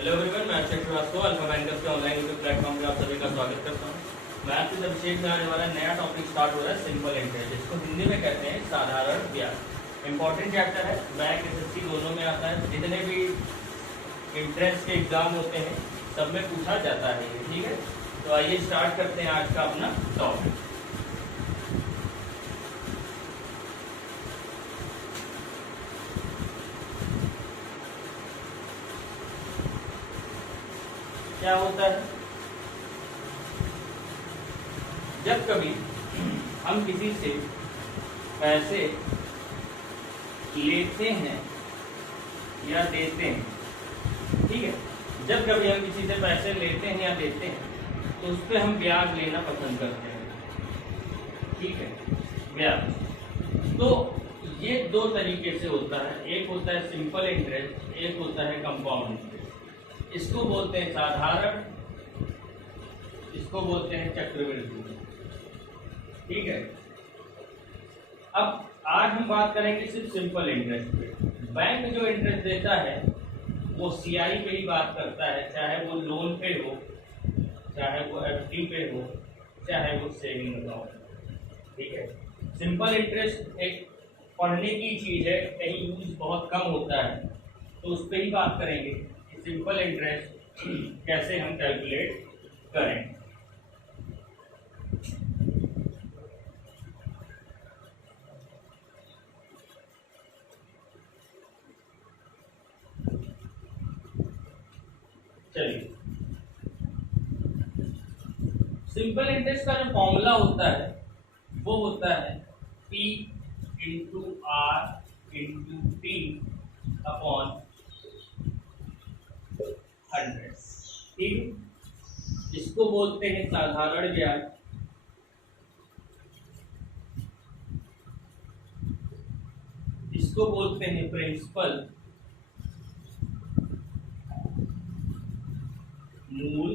Hello everyone, मैं अभिषेक Srivastava alpha bankers के online YouTube platform पे आप सभी का स्वागत करता हूं। मैं आपसे अभिषेक में आने वाला नया टॉपिक स्टार्ट हो रहा है सिंपल इंटरेस्ट, जिसको हिंदी में कहते हैं साधारण ब्याज। इंपॉर्टेंट चैप्टर है, बैंक एसएससी दोनों में आता है। जितने भी इंटरेस्ट के एग्जाम होते हैं सब में पूछा जाता है, ठीक है। तो आइए स्टार्ट करते हैं आज का अपना टॉपिक। क्या होता है, जब कभी हम किसी से पैसे लेते हैं या देते हैं, ठीक है, जब कभी हम किसी से पैसे लेते हैं या देते हैं तो उस पर हम ब्याज लेना पसंद करते हैं, ठीक है, ब्याज। तो ये दो तरीके से होता है, एक होता है सिंपल इंटरेस्ट, एक होता है कंपाउंड इंटरेस्ट। इसको बोलते हैं साधारण, इसको बोलते हैं चक्रवृद्धि, ठीक है। अब आज हम बात करेंगे सिर्फ सिंपल इंटरेस्ट पे। बैंक जो इंटरेस्ट देता है वो सीआई पे ही बात करता है, चाहे वो लोन पे हो, चाहे वो एफडी पे हो, चाहे वो सेविंग अकाउंट, ठीक है। सिंपल इंटरेस्ट एक पढ़ने की चीज है, कहीं यूज बहुत कम होता है, तो उस पर ही बात करेंगे कि सिंपल इंटरेस्ट कैसे हम कैलकुलेट करें। चलिए, सिंपल इंटरेस्ट का जो फॉर्मूला होता है वो होता है P into R into T upon 100, ठीक। इसको बोलते हैं साधारण ब्याज, इसको बोलते हैं प्रिंसिपल, मूल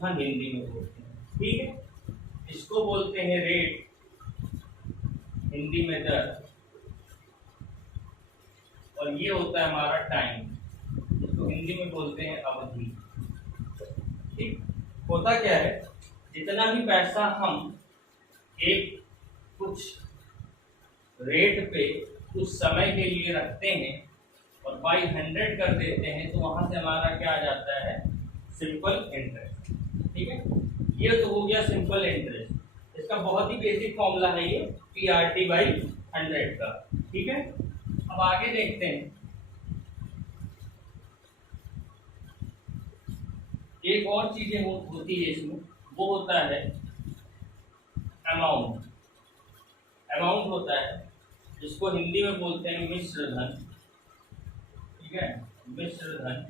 धन हिंदी में बोलते हैं, ठीक है। इसको बोलते हैं रेट, हिंदी में दर, और ये होता है हमारा टाइम, इसको हिंदी में बोलते हैं अवधि, ठीक। होता क्या है, जितना भी पैसा हम एक कुछ रेट पे कुछ समय के लिए रखते हैं और बाई 100 कर देते हैं, तो वहां से हमारा क्या आ जाता है, सिंपल इंटरेस्ट, ठीक है। ये तो हो गया सिंपल इंटरेस्ट। इसका बहुत ही बेसिक फॉर्मूला है ये PRT/100 का, ठीक है। अब आगे देखते हैं, एक और चीजें होती है इसमें, वो होता है अमाउंट। अमाउंट होता है जिसको हिंदी में बोलते हैं मिश्र धन, ठीक है, मिश्र धन।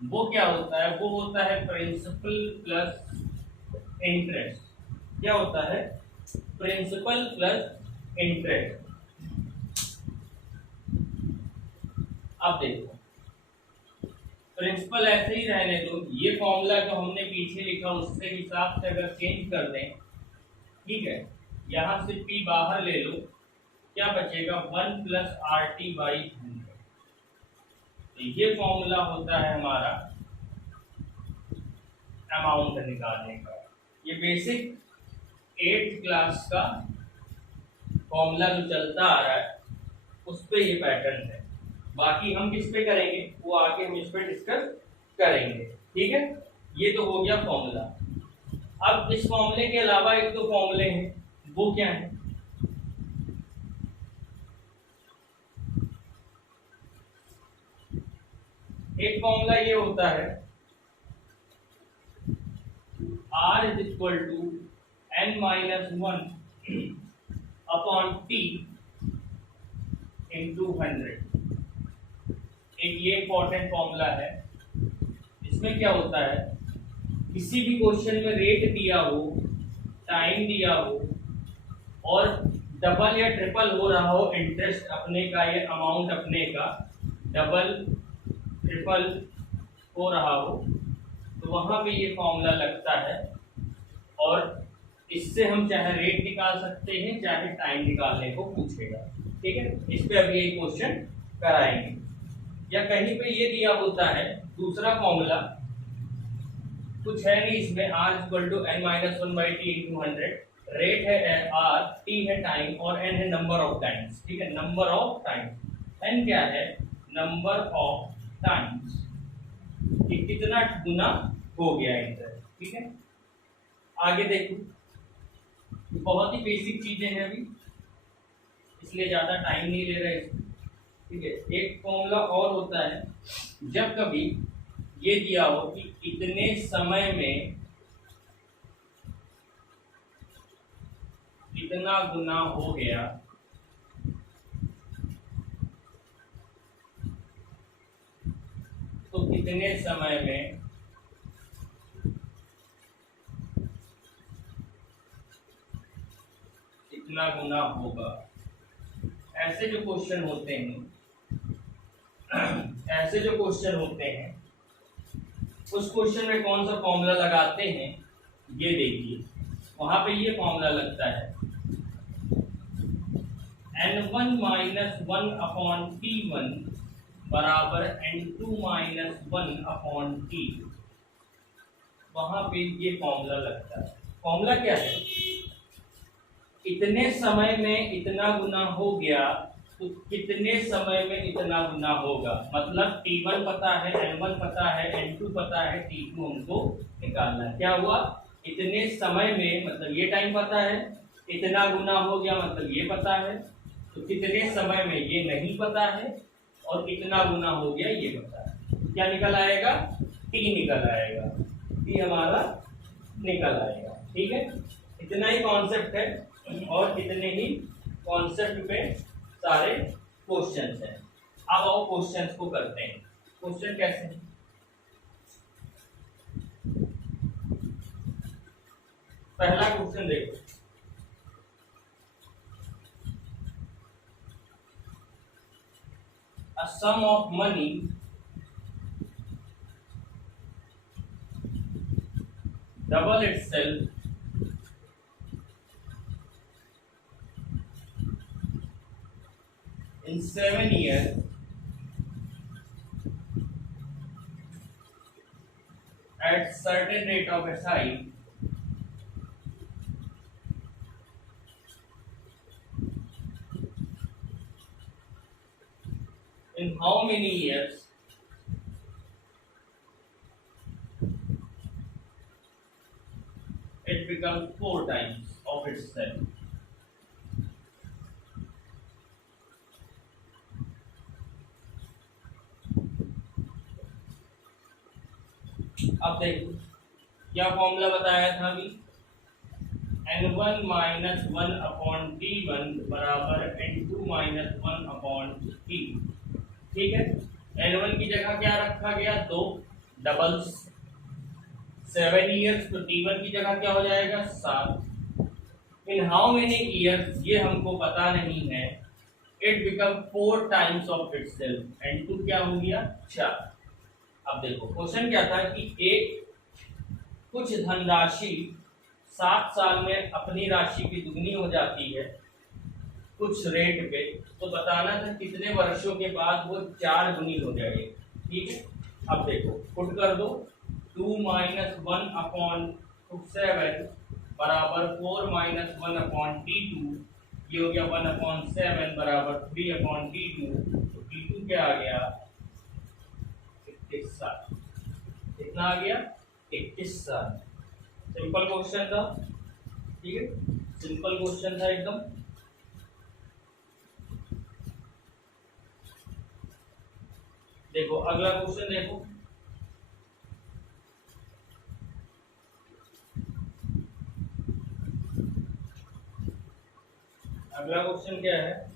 वो क्या होता है, वो होता है प्रिंसिपल प्लस इंटरेस्ट। क्या होता है, प्रिंसिपल प्लस इंटरेस्ट। अब देखो, प्रिंसिपल ऐसे ही रहने दो, ये फॉर्मूला जो हमने पीछे लिखा उससे हिसाब से अगर चेंज कर दें, ठीक है, यहां से P बाहर ले लो, क्या बचेगा, 1 प्लस RT/100। तो ये फॉर्मूला होता है हमारा अमाउंट निकालने का। ये बेसिक 8th क्लास का फॉर्मूला जो चलता आ रहा है उस पे ये पैटर्न है। बाकी हम किस पे करेंगे वो आगे हम इस पे डिस्कस करेंगे, ठीक है। ये तो हो गया फॉर्मूला। अब इस फॉर्मूले के अलावा एक दो फॉर्मूले हैं, वो क्या है, एक फॉर्मूला ये होता है R is equal to n-1 upon T into 100। एक ये इंपॉर्टेंट फॉर्मूला है। इसमें क्या होता है, किसी भी क्वेश्चन में रेट दिया हो, टाइम दिया हो और डबल या ट्रिपल हो रहा हो इंटरेस्ट अपने का या अमाउंट अपने का डबल ट्रिपल हो रहा हो, तो वहां पे ये फॉर्मूला लगता है और इससे हम चाहे रेट निकाल सकते हैं, चाहे टाइम निकालने को पूछेगा, ठीक है। इस पे अभी एक क्वेश्चन कराएंगे। या कहीं पे ये दिया होता है दूसरा फॉर्मूला, कुछ है नहीं इसमें, r equal to n minus one by T into 100, rate है r, t है टाइम और n है नंबर ऑफ टाइम्स। ठीक है, नंबर ऑफ टाइम्स, n क्या है, नंबर ऑफ टाइम्स, कि कितना गुना हो गया इंटर। ठीक है, आगे देखो, बहुत ही बेसिक चीजें हैं अभी, इसलिए ज्यादा टाइम नहीं ले रहे इसमें। ठीक है, एक फॉर्मूला और होता है, जब कभी ये दिया हो कि इतने समय में इतना गुना हो गया, तो कितने समय में इतना गुना होगा। ऐसे जो क्वेश्चन होते हैं, ऐसे जो क्वेश्चन होते हैं, उस क्वेश्चन में कौन सा फॉर्मूला लगाते हैं, ये देखिए, वहां पे ये फॉर्मूला लगता है n1 minus one upon t1 बराबर n2 minus one upon t, वहां पे ये फॉर्मूला लगता है। फॉर्मूला क्या है, इतने समय में इतना गुना हो गया तो कितने समय में इतना गुना होगा, मतलब t1 पता है, n1 पता है, n2 पता है, t2 हमको निकालना है। क्या हुआ, इतने समय में, मतलब ये टाइम पता है, इतना गुना हो गया मतलब ये पता है, तो कितने समय में ये नहीं पता है, और कितना गुना हो गया ये पता है। क्या निकल आएगा, t निकल आएगा, t हमारा निकल आएगा। ठीक है, इतना ही कॉन्सेप्ट है, और इतने ही कॉन्सेप्ट पे सारे क्वेश्चंस हैं। अब आओ क्वेश्चंस को करते हैं। क्वेश्चन कैसे हैं, पहला क्वेश्चन देखो, a sum of money double itself in 7 years at certain rate of SI in how many years it becomes 4 times of itself। अब देखो क्या फॉर्मूला बताया था अभी, n1 minus one upon t1 बराबर n2 minus one upon t। ठीक है, n1 की जगह क्या रखा गया, 2 डबल्स, 7 इयर्स, तो t1 की जगह क्या हो जाएगा, 7। इन हाउ मेनी इयर्स ये हमको पता नहीं है, it become 4 times of itself, n2 क्या हो गया, 4। अब देखो क्वेश्चन क्या था कि एक कुछ धनराशि 7 साल में अपनी राशि की दुगनी हो जाती है कुछ रेट पे, तो बताना था कितने वर्षों के बाद वो 4 गुनी हो जाएगी। ठीक है, अब देखो पुट कर दो, 2 माइनस वन अपॉन 7 बराबर 4 माइनस वन अपॉन t2, ये हो गया 1 अपॉन 7 बराबर 3 अपॉन t2, तो t2 क्या आ गया, 21 साल। कितना आ गया, 21 साल। सिंपल क्वेश्चन था। ठीक है, सिंपल क्वेश्चन था एकदम। देखो अगला क्वेश्चन देखो, अगला क्वेश्चन क्या है,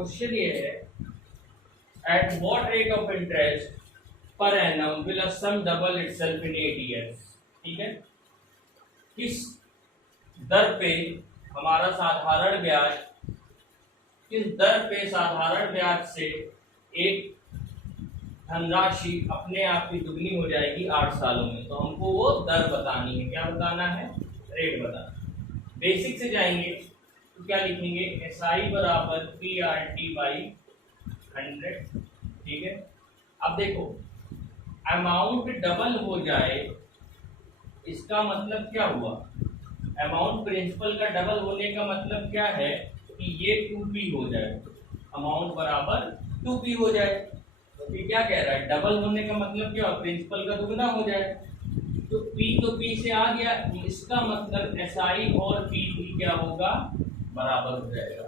क्वेश्चन ये है, at what rate of interest पर annum will a sum double itself इन 8 years। ठीक है, किस दर पे हमारा साधारण ब्याज, किस दर पे साधारण ब्याज से एक धनराशि अपने आप ही दुगनी हो जाएगी 8 सालों में। तो हमको वो दर बतानी है। क्या बताना है? रेट बताना। बेसिक से जाएंगे तो क्या लिखेंगे? SI बराबर PRT बाई 100। ठीक है, अब देखो अमाउंट डबल हो जाए, इसका मतलब क्या हुआ? अमाउंट प्रिंसिपल का डबल होने का मतलब क्या है कि ये 2P हो जाए, अमाउंट बराबर 2P हो जाए। तो ये क्या कह रहा है? डबल होने का मतलब क्या? प्रिंसिपल का दुगना हो जाए। तो P से आ गया, इसका मतलब SI और P क्या होगा? बराबर हो जाएगा।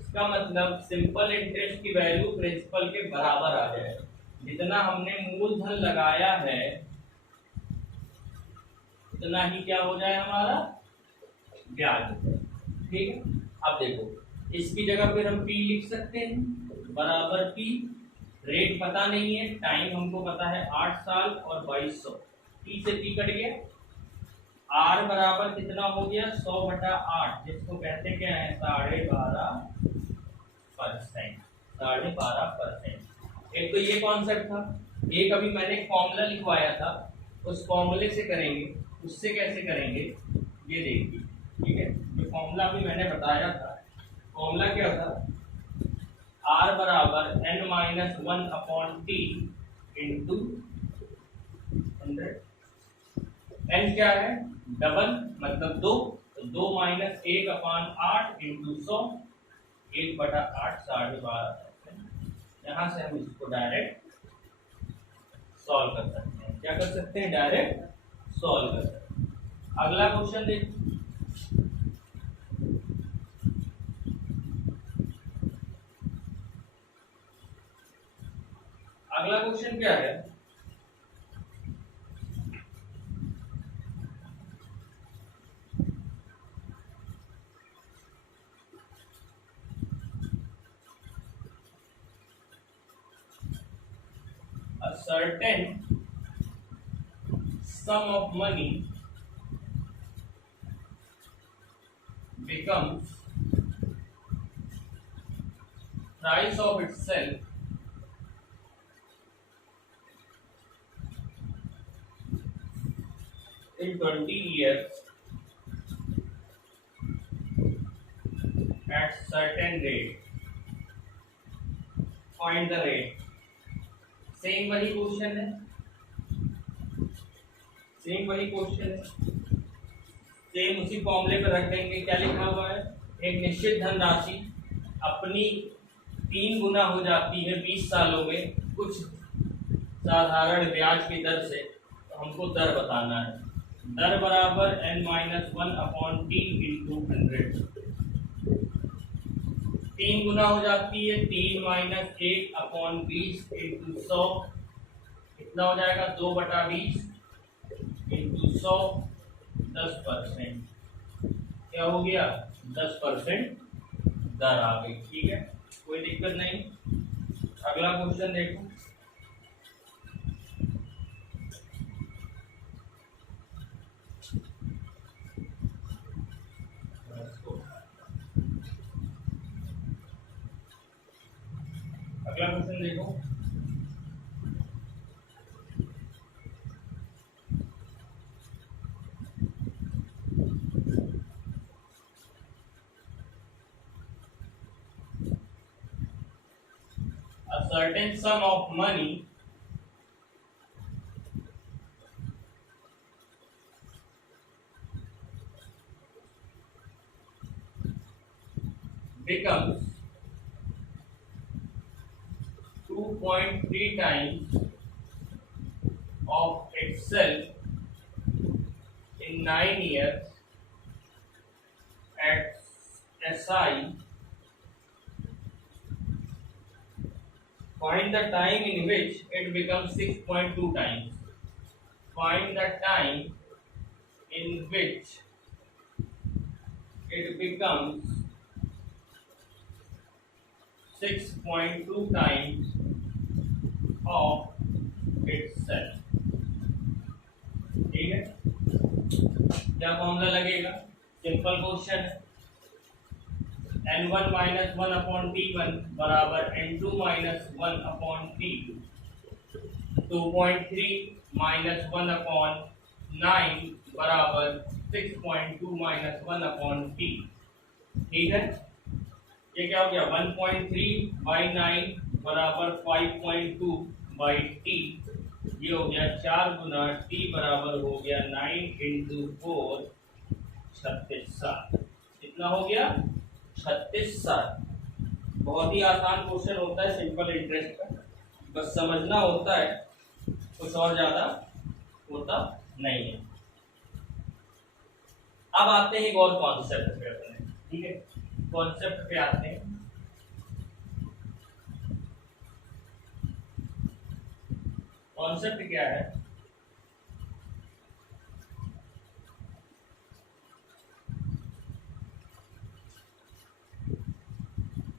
इसका मतलब सिंपल इंटरेस्ट की वैल्यू प्रिंसिपल के बराबर आ जाए। जितना हमने मूलधन लगाया है उतना ही क्या हो जाए? हमारा ब्याज। ठीक है, अब देखो इसकी जगह फिर हम P लिख सकते हैं, बराबर P। रेट पता नहीं है, टाइम हमको पता है 8 साल और 2200। P से P कट गया, R बराबर कितना हो गया? 100/8, जिसको कहते क्या है? 12.5%। 12.5%। एक तो ये कॉन्सेप्ट था, एक अभी मैंने फॉर्मूला लिखवाया था, उस फॉर्मूले से करेंगे। उससे कैसे करेंगे ये देखिए। ठीक है, जो फॉर्मूला अभी मैंने बताया था, फॉर्मूला क्या था? R बराबर n-1/t इंटू 100। n क्या है? डबल मतलब 2, तो 2 - 1/8 इंटू 100, 1/8 12.5%। यहाँ से हम इसको डायरेक्ट सॉल्व कर सकते हैं। क्या कर सकते हैं? डायरेक्ट सॉल्व कर सकते हैं। अगला क्वेश्चन देखिए, अगला क्वेश्चन क्या है? A certain sum of money becomes price of itself in 20 years at certain rate। Find the rate। Same वही क्वेश्चन है, सेम वही क्वेश्चन है, सेम उसी फॉर्मूले पे रख देंगे। क्या लिखा हुआ है? एक निश्चित धनराशि अपनी 3 गुना हो जाती है 20 सालों में कुछ साधारण ब्याज की दर से। तो हमको दर बताना है। दर बराबर n-1/t इंटू 100। 3 गुना हो जाती है 3 - 1/20 इंटू 100, कितना हो जाएगा? 2/20 इंटू 100, 10%। क्या हो गया? 10% दर आ गई। ठीक है, कोई दिक्कत नहीं। अगला क्वेश्चन देखो, अगला क्वेश्चन देखो। A certain sum of money becomes 2.3 times of itself in 9 years at SI। Find the time in which it becomes 6.2 times। Find the time in which it becomes 6.2 times of itself. ठीक है, क्या formula लगेगा? Simple question है। n1 minus 1 upon t1 बराबर n2 minus 1 upon t2। 2.3 minus 1 upon 9 बराबर 6.2 minus 1 upon t। ठीक है, ये क्या हो गया? 1.3 बाई 9 बराबर 5.2 बाई t। ये हो गया 4 गुना t बराबर हो गया 9 इंटू 4, 36 साल। कितना हो गया? 36 साल। बहुत ही आसान क्वेश्चन होता है सिंपल इंटरेस्ट का, बस समझना होता है, कुछ और ज्यादा होता नहीं है। अब आते हैं एक और कॉन्सेप्ट पे अपने। ठीक है, कॉन्सेप्ट पे आते हैं। कॉन्सेप्ट क्या है?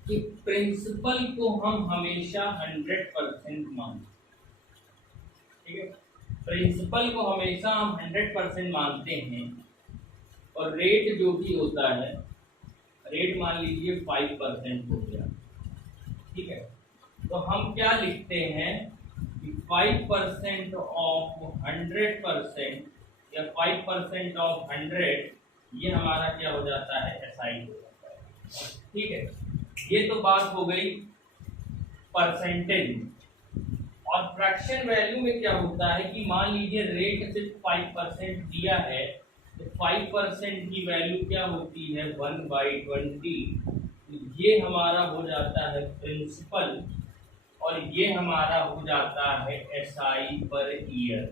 कि प्रिंसिपल को हम हमेशा 100% मानते। ठीक है, प्रिंसिपल को हमेशा हम 100% मानते हैं, और रेट जो भी होता है, रेट मान लीजिए 5% हो गया। ठीक है, तो हम क्या लिखते हैं कि 5% ऑफ 100% या 5% ऑफ 100, ये हमारा क्या हो जाता है? एसआई हो जाता है। ठीक है, ये तो बात हो गई परसेंटेज। और फ्रैक्शन वैल्यू में क्या होता है कि मान लीजिए रेट सिर्फ 5% दिया है, तो 5% की वैल्यू क्या होती है? 1/20। ये हमारा हो जाता है प्रिंसिपल, और ये हमारा हो जाता है SI per year.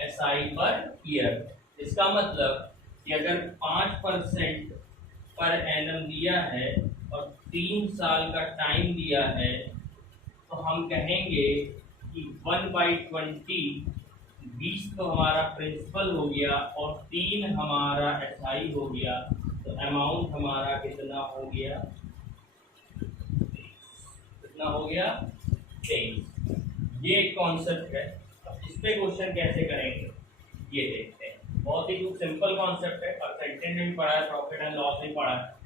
SI per year. इसका मतलब कि अगर 5% पर एनम दिया है और 3 साल का टाइम दिया है, तो हम कहेंगे कि 1/20, 20 तो हमारा प्रिंसिपल हो गया और 3 हमारा एसआई हो गया, तो अमाउंट हमारा कितना हो गया? कितना हो गया? 23। ये एक कॉन्सेप्ट है। अब इस पे क्वेश्चन कैसे करेंगे ये देखते हैं। बहुत ही सिंपल कॉन्सेप्ट है, परसेंटेज में भी पढ़ा है, प्रॉफिट एंड लॉस में पढ़ा है।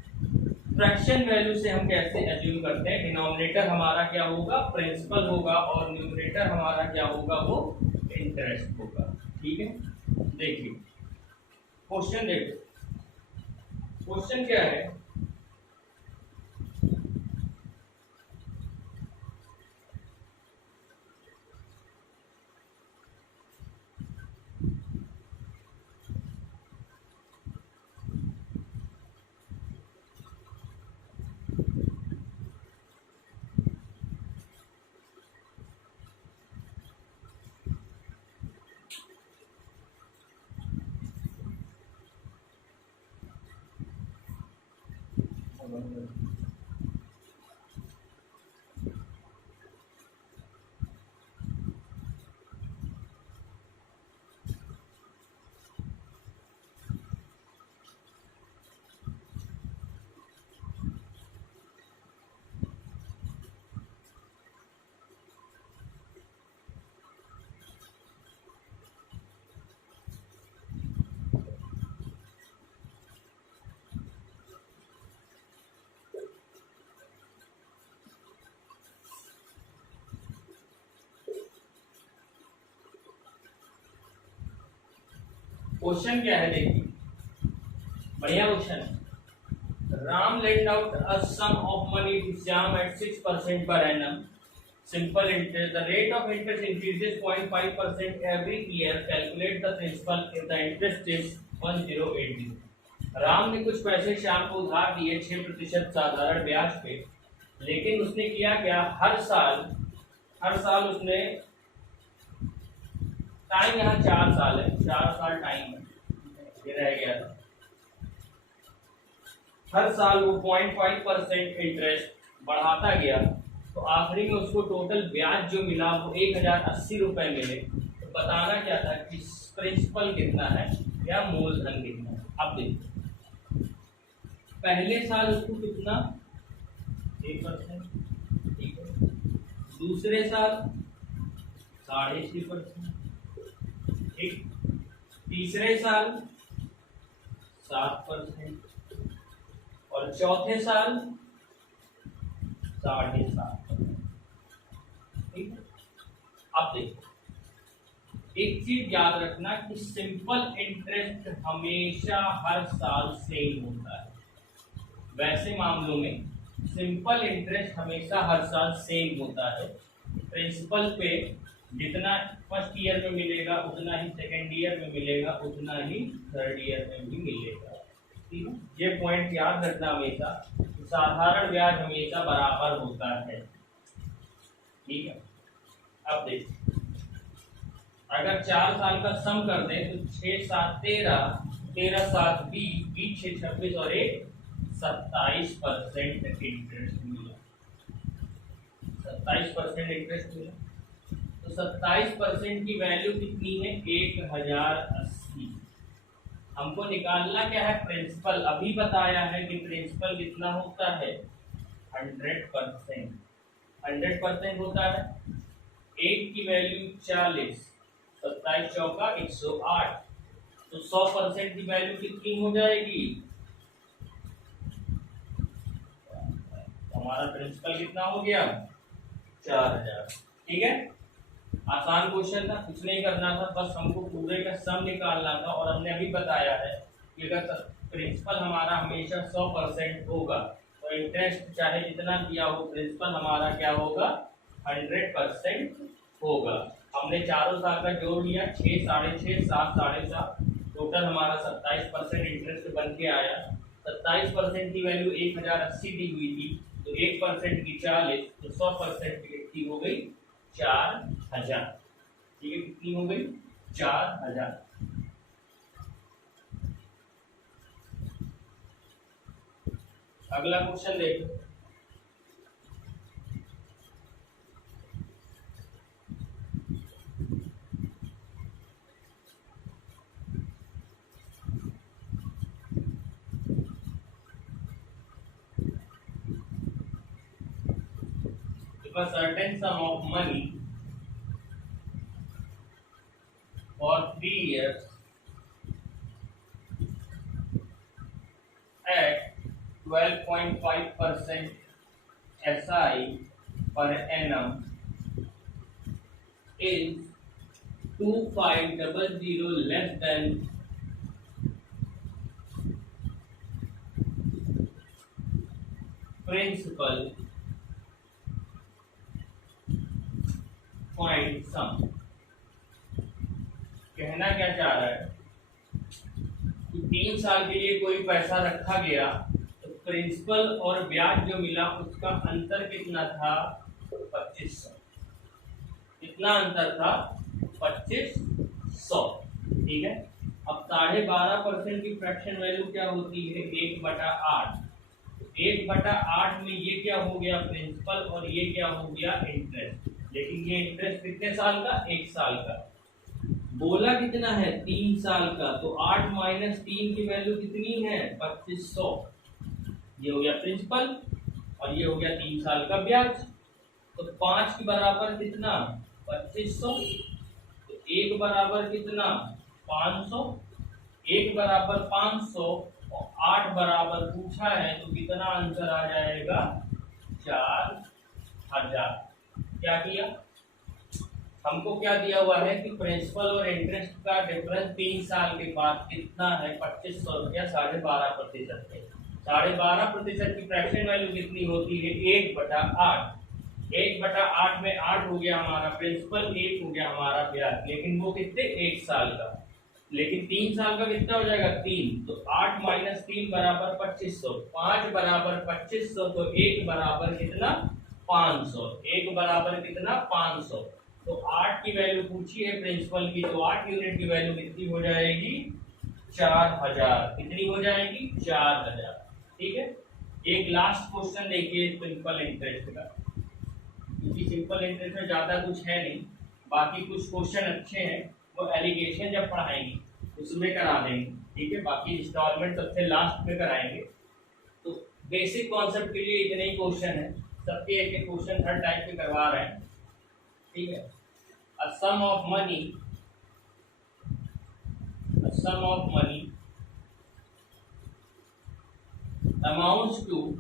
फ्रैक्शन वैल्यू से हम कैसे एज्यूम करते हैं? डिनोमिनेटर हमारा क्या होगा? प्रिंसिपल होगा, और न्यूमरेटर हमारा क्या होगा? वो इंटरेस्ट होगा। ठीक है, देखिए क्वेश्चन देखो। क्वेश्चन क्या है? क्वेश्चन क्या है? देखिए, बढ़िया क्वेश्चन है। Ram lend out a sum of money to Shyam at 6% per annum. Simple interest. The rate of interest increases 0.5% every year. Calculate the principal if the interest is 1080. Ram ने कुछ पैसे श्याम को उधार दिए 6% साधारण ब्याज पे, लेकिन उसने किया क्या? हर साल उसने, टाइम यहाँ 4 साल है, 4 साल टाइम है, ये रह गया था। हर साल वो 0.5% इंटरेस्ट बढ़ाता गया, तो आखिरी में उसको टोटल ब्याज जो मिला वो 1080 रुपए मिले। तो बताना क्या था कि प्रिंसिपल कितना है या मूलधन कितना है। अब देखो, पहले साल उसको कितना 6%, ठीक है। दूसरे साल 6.5%, ठीक। तीसरे साल 7% और चौथे साल 7.5%, ठीक है। अब देखो, एक चीज याद रखना कि सिंपल इंटरेस्ट हमेशा हर साल सेम होता है। वैसे मामलों में सिंपल इंटरेस्ट हमेशा हर साल सेम होता है। प्रिंसिपल पे जितना फर्स्ट ईयर में मिलेगा उतना ही सेकेंड ईयर में मिलेगा, उतना ही थर्ड ईयर में भी मिलेगा, ठीक है। ये पॉइंट याद रखना हमेशा, साधारण ब्याज हमेशा बराबर होता है, ठीक है। अब देखिए, अगर 4 साल का सम कर दें तो 6 7 13, 13 7 20, 20 6 26 और 1 27% इंटरेस्ट मिला, 27% इंटरेस्ट मिला। तो 27% की वैल्यू कितनी है? 1080। हमको निकालना क्या है? प्रिंसिपल। अभी बताया है कि प्रिंसिपल कितना होता है? 100%। 100% होता है। 1 की वैल्यू 40, 27 चौका 108, तो 100% की वैल्यू कितनी हो जाएगी? हमारा प्रिंसिपल कितना हो गया? 4000, ठीक है। आसान क्वेश्चन था, कुछ नहीं करना था, बस हमको पूरे का सम निकालना था। और हमने अभी बताया है कि अगर प्रिंसिपल हमारा हमेशा 100% होगा तो इंटरेस्ट चाहे जितना दिया हो, प्रिंसिपल हमारा क्या होगा? 100% होगा। हमने चारों साल का जोड़ लिया, 6 6.5 7 7.5, टोटल हमारा 27% इंटरेस्ट बन के आया। 27% की वैल्यू 1080 दी हुई थी, तो 1% की 40, तो 100% की कितनी हो गई? 4000, ठीक है। कितनी हो गई? 4000। अगला क्वेश्चन देखो। A certain sum of money for 3 years at 12.5% SI per annum is 2500 less than principal. Find sum। कहना क्या चाह रहा है कि 3 साल के लिए कोई पैसा रखा गया, तो प्रिंसिपल और ब्याज जो मिला उसका अंतर कितना था? 2500। कितना अंतर था? 2500, ठीक है। अब 12.5% की फ्रैक्शन वैल्यू क्या होती है? 1/8। 1/8 में ये क्या हो गया? प्रिंसिपल, और ये क्या हो गया? इंटरेस्ट। लेकिन ये इंटरेस्ट कितने साल का? 1 साल का। बोला कितना है? 3 साल का, तो 8 - 3 की वैल्यू कितनी है? 2500। ये हो गया प्रिंसिपल और ये हो गया 3 साल का ब्याज। तो 5 के बराबर कितना? 2500। तो 1 बराबर कितना? 500। 1 बराबर 500 और 8 बराबर पूछा है, तो कितना आंसर आ जाएगा? 4000। क्या किया? हमको क्या दिया हुआ है कि प्रिंसिपल और इंटरेस्ट का डिफरेंस 3 साल के बाद कितना है? 2500 रुपया 12.5% है। 12.5% की फ्रैक्शन वैल्यू कितनी होती है? 1/8। 1/8 में 8 हो गया हमारा प्रिंसिपल, 1 हो गया हमारा ब्याज। लेकिन वो कितने? 1 साल का। लेकिन 3 साल का कितना हो जाएगा? 3। तो 8 - 3 बराबर 2500। 5 बराबर 2500, तो 1 बराबर कितना? 500। 1 बराबर कितना? 500। तो 8 की वैल्यू पूछी है प्रिंसिपल की, तो 8 यूनिट की वैल्यू कितनी हो जाएगी? 4000। कितनी हो जाएगी? 4000, ठीक है। एक लास्ट क्वेश्चन देखिए सिंपल इंटरेस्ट का, क्योंकि सिंपल इंटरेस्ट में ज्यादा कुछ है नहीं, बाकी कुछ क्वेश्चन अच्छे हैं, वो एलिगेशन जब पढ़ाएंगे उसमें करा देंगे, ठीक है। बाकी इंस्टॉलमेंट सबसे लास्ट में कराएंगे। तो बेसिक कॉन्सेप्ट के लिए इतने ही क्वेश्चन है, सबके एक एक क्वेश्चन हर टाइप के करवा रहे हैं, ठीक है। A sum of money, a sum of money amounts to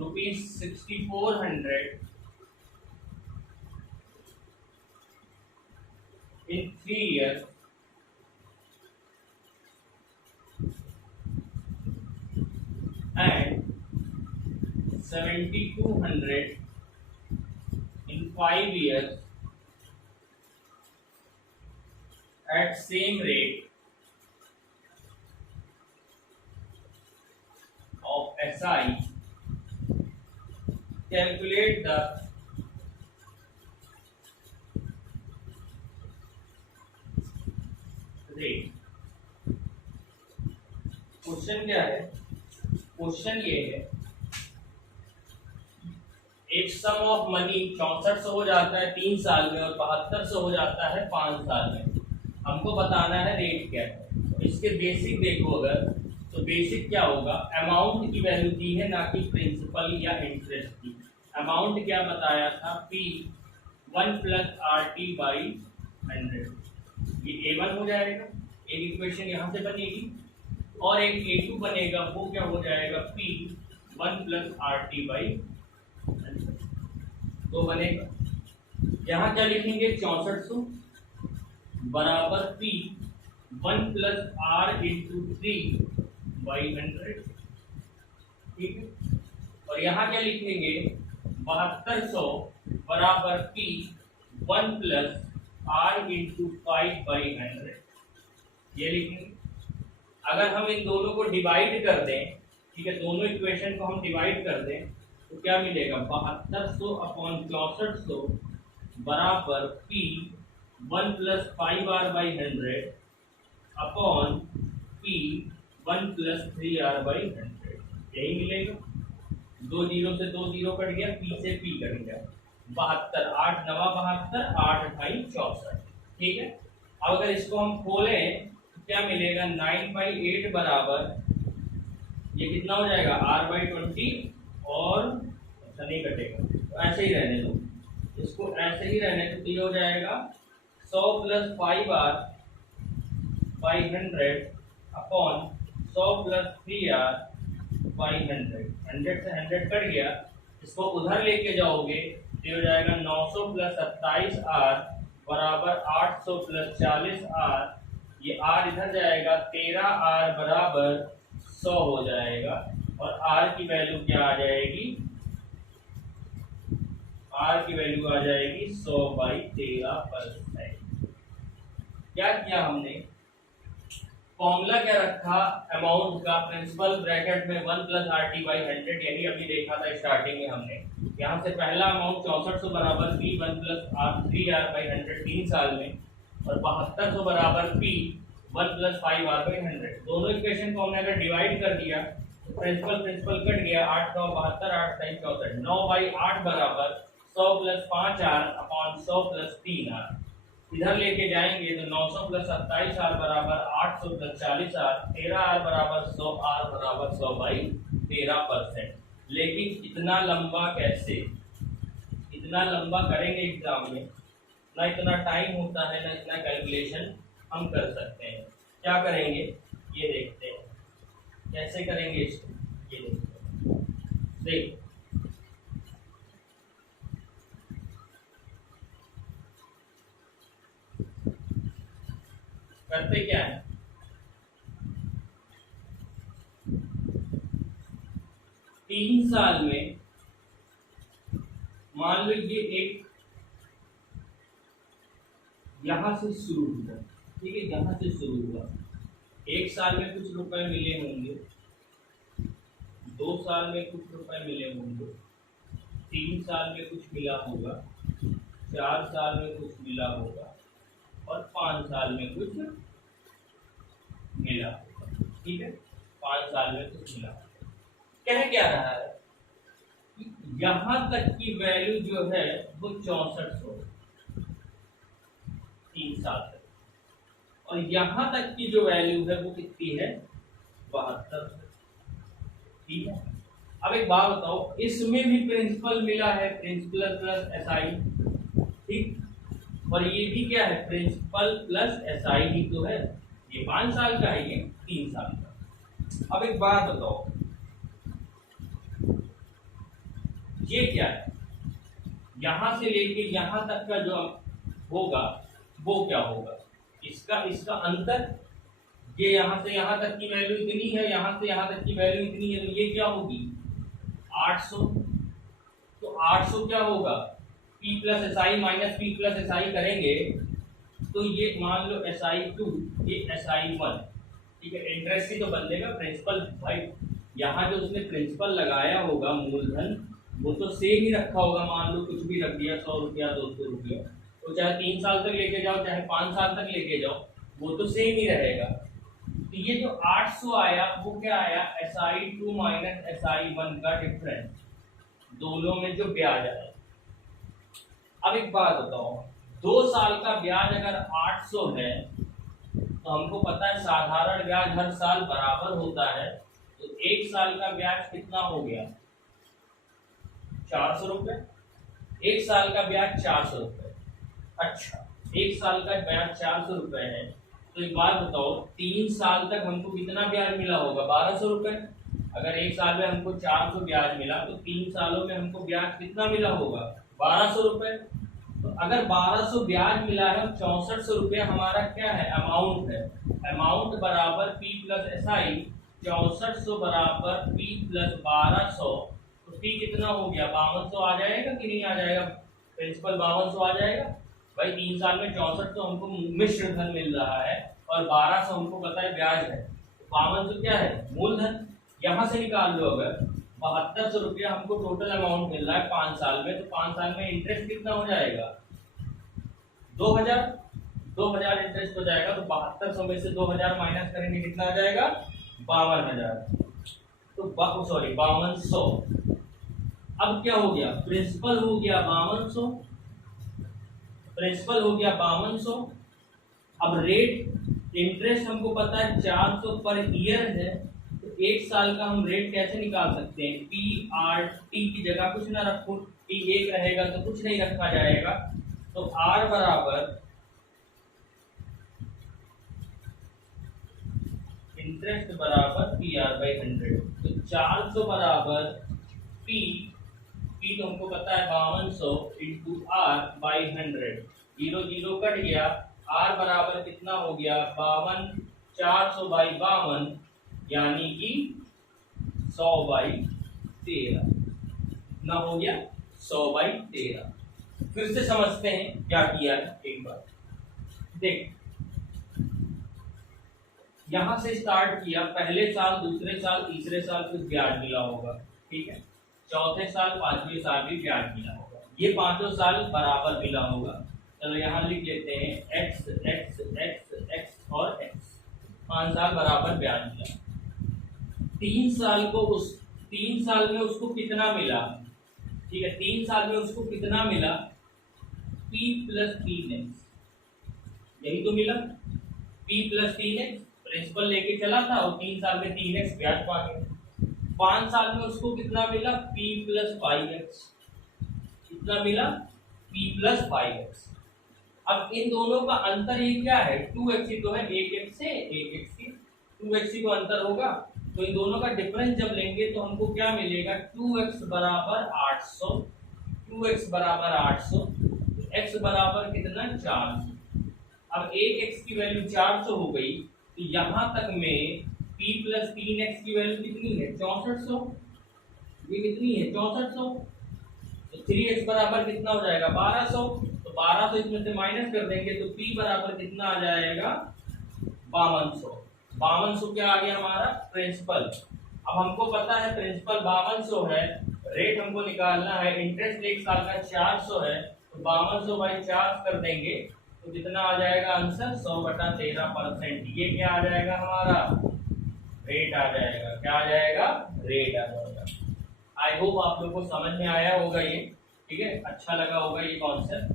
rupees 6400 in 3 years and 7200 in 5 years at same rate of SI. Calculate the rate. Question क्या है? क्वेश्चन ये है, एक सम ऑफ मनी 6400 हो जाता है 3 साल में और 7200 हो जाता है 5 साल में। हमको बताना है रेट क्या है। तो इसके बेसिक देखो, अगर तो बेसिक क्या होगा, अमाउंट की वैल्यू दी है, ना कि प्रिंसिपल या इंटरेस्ट की। अमाउंट क्या बताया था, P 1 प्लस RT/100, ये A1 हो जाएगा, एक इक्वेशन यहाँ से बनेगी, और एक A2 बनेगा, वो क्या हो जाएगा, P 1 प्लस RT/100, तो बनेगा। यहाँ क्या लिखेंगे, 6400 बराबर P 1 प्लस R इंटू 3/100, ठीक है। और यहाँ क्या लिखेंगे, 7200 बराबर P 1 प्लस R इंटू 5/100, ये लिखेंगे। अगर हम इन दोनों को डिवाइड कर दें, ठीक है, दोनों इक्वेशन को हम डिवाइड कर दें, तो क्या मिलेगा, 7200 अपॉन 6400 बराबर P 1 plus 5R/100 upon P 1 plus 3R/100, यही मिलेगा। 2 जीरो से 2 जीरो कट गया, P से P कट गया, 72, 8 नवा 72, 8 अठाई 64, ठीक है। अब अगर इसको हम खोलें तो क्या मिलेगा, 9/8 बराबर, ये कितना हो जाएगा, R/20, और अच्छा नहीं कटेगा तो ऐसे ही रहने दो, इसको ऐसे ही रहने दो, तो ये हो जाएगा 100 plus 5R/100 upon 100 plus 3R/100, 100 से 100 कट गया, इसको उधर लेके जाओगे तो हो जाएगा 900 प्लस 27R बराबर 800 प्लस 40R, ये R इधर जाएगा, 13R बराबर 100 हो जाएगा, और R की वैल्यू क्या आ जाएगी, R की वैल्यू आ जाएगी 100/13%। क्या किया हमने, फॉर्मूला क्या रखा, अमाउंट का, प्रिंसिपल ब्रैकेट में 1 प्लस RT/100, यही अभी देखा था स्टार्टिंग में हमने। यहाँ से पहला अमाउंट 6400 बराबर P 1 प्लस 3R/100 3 साल में, और 7200 बराबर P 1 प्लस 5R/100। दोनों इक्वेशन को हमने अगर डिवाइड कर दिया तो प्रिंसिपल कट गया, 8 9 72, 8 3 64, 9/8 बराबर 100 plus 5R upon 100 plus 3R, इधर लेके जाएंगे तो 900 प्लस 27R बराबर 800 प्लस 40R, 13R बराबर 100R बराबर 100/13%। लेकिन इतना लंबा कैसे, इतना लंबा करेंगे एग्जाम में, ना इतना टाइम होता है, ना इतना कैलकुलेशन हम कर सकते हैं। क्या करेंगे ये देखते हैं, कैसे करेंगे इसको, ये देखते हैं। देख, करते क्या है, तीन साल में मान लो ये एक यहां से शुरू हुआ, ठीक है, यहां से शुरू हुआ, 1 साल में कुछ रुपए मिले होंगे, 2 साल में कुछ रुपए मिले होंगे, 3 साल में कुछ मिला होगा, 4 साल में कुछ मिला होगा, और 5 साल में कुछ मिला होगा, ठीक है, 5 साल में कुछ मिला होगा। कह क्या रहा है, यहां तक की वैल्यू जो है वो 6400 3 साल तक, और यहां तक की जो वैल्यू है वो कितनी है, 72। ठीक है, अब एक बात बताओ, इसमें भी प्रिंसिपल मिला है, प्रिंसिपल प्लस एसआई, ठीक, और ये भी क्या है, प्रिंसिपल प्लस एसआई ही तो है। ये 5 साल का है, ये 3 साल का। अब एक बात बताओ, ये क्या है, यहां से लेके यहां तक का जो होगा वो क्या होगा, इसका इसका अंतर, ये यहां से यहां तक की वैल्यू इतनी है, यहां से यहां तक की वैल्यू इतनी है, तो ये क्या होगी 800। तो 800 क्या होगा, p plus S I minus P plus S I करेंगे तो ये मान लो एस आई 2, ये एस आई 1, ठीक है। इंटरेस्ट ही तो बदलेगा, प्रिंसिपल भाई यहाँ जो उसने प्रिंसिपल लगाया होगा मूलधन वो तो सेम ही रखा होगा, मान लो कुछ भी रख दिया, 100 रुपया 200 रुपया, तो चाहे 3 साल तक लेके जाओ चाहे 5 साल तक लेके जाओ वो तो सेम ही रहेगा। तो ये जो 800 आया वो क्या आया, S I 2 minus S I 1 का डिफरेंस, दोनों में जो ब्याज आया। अब एक बात बताओ, 2 साल का ब्याज अगर 800 है तो हमको पता है साधारण ब्याज हर साल बराबर होता है, तो 1 साल का ब्याज कितना हो गया 400 रुपए, 1 साल का ब्याज 400 रुपए। अच्छा, 1 साल का ब्याज 400 रुपए है, तो एक बात बताओ 3 साल तक हमको कितना ब्याज मिला होगा 1200 रुपए। अगर 1 साल में हमको 400 ब्याज मिला तो 3 सालों में हमको ब्याज कितना मिला होगा 1200 रुपए। तो अगर 1200 ब्याज मिला है, 6400 रुपये हमारा क्या है अमाउंट है, अमाउंट बराबर पी प्लस एस आई, 6400 बराबर पी प्लस 1200, तो पी कितना हो गया 5200 आ जाएगा कि नहीं आ जाएगा, प्रिंसिपल 5200 आ जाएगा। भाई 3 साल में 6400 हमको मिश्र धन मिल रहा है और 1200 हमको पता है ब्याज है, तो 5200 क्या है मूलधन। यहाँ से निकाल लो, अगर 7200 रुपया हमको टोटल अमाउंट मिल रहा है 5 साल में, तो 5 साल में इंटरेस्ट कितना हो जाएगा 2000 इंटरेस्ट हो जाएगा। तो 7200 में से 2000 माइनस करेंगे कितना आ जाएगा 52000, तो सॉरी 5200। अब क्या हो गया, प्रिंसिपल हो गया 5200, प्रिंसिपल हो गया 5200। अब रेट इंटरेस्ट हमको पता है 400 पर ईयर है, तो 1 साल का हम रेट कैसे निकाल सकते हैं, पी आर टी की जगह कुछ ना रखो, टी 1 रहेगा तो कुछ नहीं रखा जाएगा, तो आर बराबर इंटरेस्ट बराबर पी आर बाई 100, तो 400 बराबर पी, पी तो हमको पता है 5200 इंटू आर बाई 100, 0 0 कट गया, आर बराबर कितना हो गया 52, 400 बाई 52 यानी कि 100 बाई 13, कितना हो गया 100 बाई 13। फिर से समझते हैं क्या किया है, एक बार देख, यहां से स्टार्ट किया, पहले साल दूसरे साल तीसरे साल कुछ ब्याज मिला होगा, ठीक है, चौथे साल पांचवें साल भी ब्याज मिला होगा, ये पांचों साल बराबर मिला होगा। चलो यहाँ लिख लेते हैं x x x x और x, 5 साल बराबर ब्याज मिला। 3 साल को उस 3 साल में उसको कितना मिला, ठीक है, 3 साल में उसको कितना मिला p प्लस 3x, यही तो मिला p प्लस 3x, प्रिंसिपल लेके चला था और 3 साल में 3x ब्याज पा गया। 5 साल में उसको कितना मिला p प्लस 5x, कितना मिला p प्लस 5x। अब इन दोनों का अंतर ये क्या है 2x ही तो है, 1x से 1x ही 2x ही तो अंतर होगा, तो इन दोनों का डिफरेंस जब लेंगे तो हमको क्या मिलेगा 2x बराबर 800, 2x बराबर 800, x बराबर कितना 400। अब 1x की वैल्यू 400 हो गई, तो यहाँ तक में p प्लस 3x की वैल्यू कितनी है 6400, ये कितनी है 6400, तो 3x बराबर कितना हो जाएगा 1200, तो 1200 इसमें से माइनस कर देंगे तो p बराबर कितना आ जाएगा 5200। 5200 क्या आ गया हमारा प्रिंसिपल। अब हमको पता है प्रिंसिपल 5200 है, रेट हमको निकालना है, इंटरेस्ट 1 साल का 400 है, तो 5200 बाई 4 कर देंगे तो कितना आ जाएगा आंसर 100/13%। ये क्या आ जाएगा हमारा रेट आ जाएगा, क्या आ जाएगा रेट आ जाएगा। आई होप आप लोग को समझ में आया होगा ये, ठीक है, अच्छा लगा होगा ये कॉन्सेप्ट।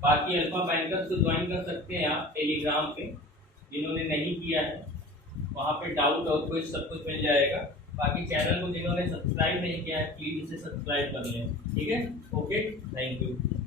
बाकी अल्फा बैंकर्स को ज्वाइन कर सकते हैं आप टेलीग्राम पे, जिन्होंने नहीं किया है। वहाँ पे डाउट और कुछ सब कुछ मिल जाएगा। बाकी चैनल को जिन्होंने सब्सक्राइब नहीं किया है प्लीज़ इसे सब्सक्राइब कर लें, ठीक है। Okay, thank you.